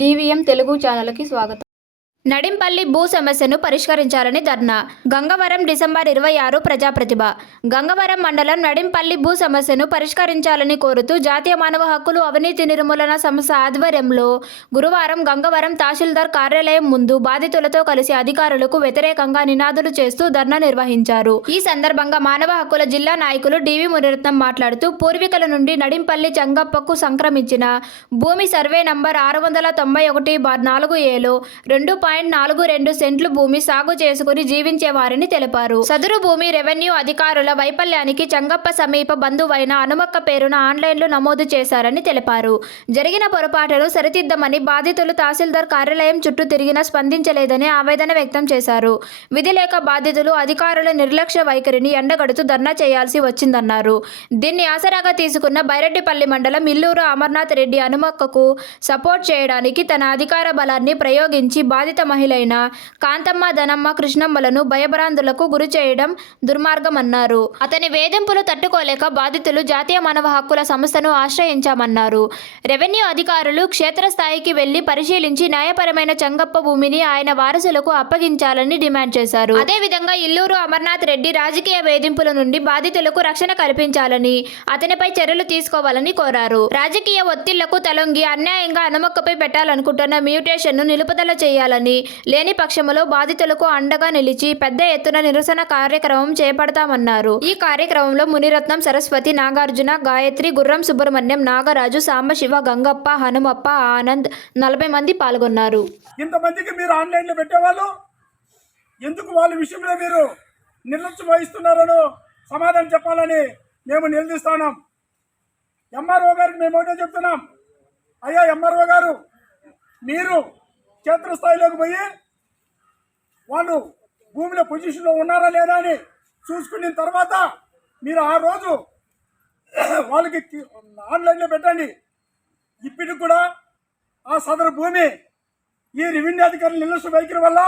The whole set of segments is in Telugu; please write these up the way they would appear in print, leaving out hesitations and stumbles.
డివిఎం తెలుగు ఛానల్కి స్వాగతం. నడింపల్లి భూ సమస్యను పరిష్కరించాలని ధర్నా. గంగవరం డిసెంబర్ 26 ప్రజాప్రతిభ. గంగవరం మండలం నడింపల్లి భూ సమస్యను పరిష్కరించాలని కోరుతూ జాతీయ మానవ హక్కులు అవినీతి నిర్మూలన సంస్థ ఆధ్వర్యంలో గురువారం గంగవరం తహసీల్దార్ కార్యాలయం ముందు బాధితులతో కలిసి అధికారులకు వ్యతిరేకంగా నినాదులు చేస్తూ ధర్నా నిర్వహించారు. ఈ సందర్భంగా మానవ హక్కుల జిల్లా నాయకులు డివి మునిరత్నం మాట్లాడుతూ పూర్వీకుల నుండి నడింపల్లి చంగప్పకు సంక్రమించిన భూమి సర్వే నంబర్ 691/4ఏలో 2.42 సెంట్లు భూమి సాగు చేసుకుని జీవించే వారిని తెలిపారు. సదరు భూమి రెవెన్యూ అధికారుల వైఫల్యానికి చంగప్ప సమీప బంధువైన హనుమక్క పేరున ఆన్లైన్లో నమోదు చేశారని తెలిపారు. జరిగిన పొరపాటును సరిదిద్దమని బాధితులు తహసీల్దార్ కార్యాలయం చుట్టూ తిరిగినా స్పందించలేదని ఆవేదన వ్యక్తం చేశారు. విధి లేక బాధితులు అధికారుల నిర్లక్ష్య వైఖరిని ఎండగడుతూ ధర్నా చేయాల్సి వచ్చిందన్నారు. దీన్ని ఆసరాగా తీసుకున్న బైరెడ్డిపల్లి మండలం ఇల్లూరు అమర్నాథ్ రెడ్డి హనుమక్కకు సపోర్ట్ చేయడానికి తన అధికార బలాన్ని ప్రయోగించి బాధిత మహిళైన కాంతమ్మ, ధనమ్మ, కృష్ణమ్మలను భయభ్రాంతులకు గురి చేయడం దుర్మార్గమన్నారు. అతని వేధింపులు తట్టుకోలేక బాధితులు జాతీయ మానవ హక్కుల సంస్థను ఆశ్రయించామన్నారు. రెవెన్యూ అధికారులు క్షేత్రస్థాయికి వెళ్లి పరిశీలించి న్యాయపరమైన చంగప్ప భూమిని ఆయన వారసులకు అప్పగించాలని డిమాండ్ చేశారు. అదేవిధంగా ఇల్లూరు అమర్నాథ్ రెడ్డి రాజకీయ వేధింపుల నుండి బాధితులకు రక్షణ కల్పించాలని, అతనిపై చర్యలు తీసుకోవాలని కోరారు. రాజకీయ ఒత్తిళ్లకు తలొంగి అన్యాయంగా హనుమక్కపై పెట్టాలనుకుంటున్న మ్యూటేషన్ను నిలుపుదల చేయాలని, లేని పక్షంలో బాధితులకు అండగా నిలిచి పెద్ద ఎత్తున నిరసన కార్యక్రమం చేపడతామన్నారు. ఈ కార్యక్రమంలో మునిరత్నం, సరస్వతి, నాగార్జున, గాయత్రి, గుర్రం సుబ్రహ్మణ్యం, నాగరాజు, సాంబశివ, గంగప్ప, హనుమప్ప, ఆనంద్ 40 మంది పాల్గొన్నారు. ఇంతమందికి మీరు ఆన్లైన్లో పెట్టేవాళ్ళు ఎందుకు వాళ్ళ విషయంలో మీరు నిర్లక్ష్యం వహిస్తున్నారనో సమాధానం చెప్పాలని మేము నిలదీస్తున్నాం. ఎంఆర్ఓ గారికి మేము ఒకటే చెప్తున్నాం, అయ్యా ఎంఆర్ఓ గారు, మీరు క్షేత్రస్థాయిలోకి పోయి వాళ్ళు భూమిలో పొజిషన్లో ఉన్నారా లేదా అని చూసుకున్న తర్వాత మీరు ఆ రోజు వాళ్ళకి ఆన్లైన్లో పెట్టండి. ఇప్పటికి కూడా ఆ సదరు భూమి ఈ రెవెన్యూ అధికారుల నిర్లక్ష్య వైఖరి వల్ల,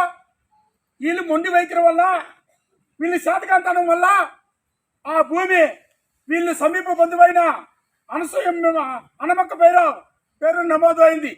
వీళ్ళు మొండి వైఖరి వల్ల, వీళ్ళు శాతకాంతనం వల్ల ఆ భూమి వీళ్ళు సమీప బంధువైన అనసూయ హనుమక్క పేరు నమోదు అయింది.